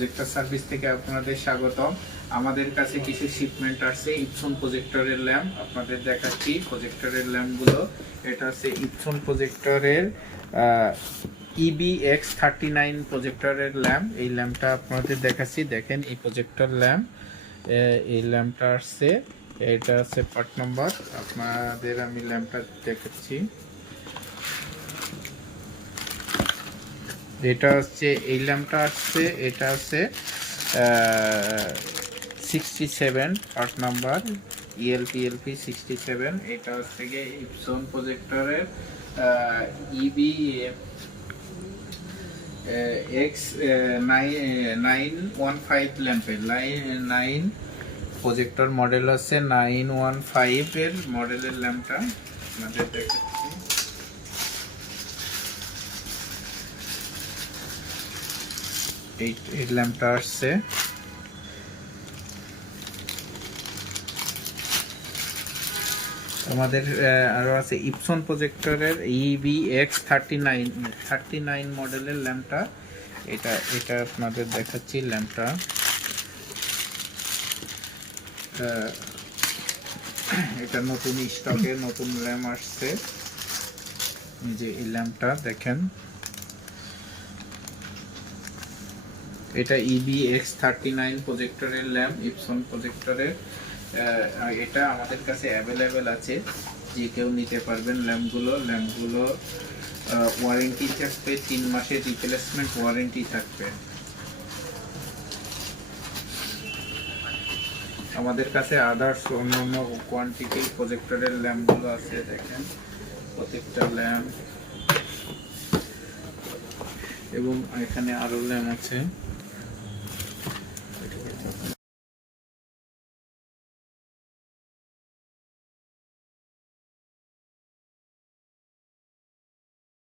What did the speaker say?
Projector service থেকে আপনাদের স্বাগতম। আমাদের কাছে কিছু শিপমেন্ট আসছে ইপসন প্রজেক্টরের ল্যাম্প, আপনাদের দেখাচ্ছি প্রজেক্টরের ল্যাম্পগুলো। এটা হচ্ছে ইপসন প্রজেক্টরের EBX39 প্রজেক্টরের ল্যাম্প। এই ল্যাম্পটা আপনাদের দেখাচ্ছি, দেখেন এই প্রজেক্টর ল্যাম্প। এই ল্যাম্পটা আসছে, এটা হচ্ছে পার্ট নাম্বার, আপনাদের আমি ল্যাম্পটা দেখাচ্ছি। এটা হচ্ছে এই ল্যাম্পটা আসছে, এটা হচ্ছে 67 পার্ট নাম্বার ELP 67। এটা হচ্ছে গিয়ে ইপসন প্রজেক্টরের EBX915 ল্যাম্পের 9 প্রজেক্টর মডেল আছে 915 এর মডেলের ল্যাম্পটা আপনাদের দেখাচ্ছি। এই ল্যাম্পটা আসছে। আমাদের আরো আছে ইপসন প্রজেক্টরের EBX39 মডেলের ল্যাম্পটা। এটা আপনাদের দেখাচ্ছি ল্যাম্পটা। এটা নতুন স্টকে নতুন ল্যাম্প আসছে, যে এই ল্যাম্পটা দেখেন। এটা EBX39 প্রজেক্টরের ল্যাম্প, ইপসন প্রজেক্টরের। এটা আমাদের কাছে অ্যাভেলেবেল আছে, যে কেউ নিতে পারবেন ল্যাম্পগুলো। ওয়ারেন্টি থাকবে 3 মাসের রিপ্লেসমেন্ট ওয়ারেন্টি থাকবে। আমাদের কাছে আদার্স অন্যান্য কোয়ান্টিটির প্রজেক্টরের ল্যাম্পগুলো আছে, দেখেন প্রত্যেকটা ল্যাম্প, এবং এখানে আরো ল্যাম্প আছে।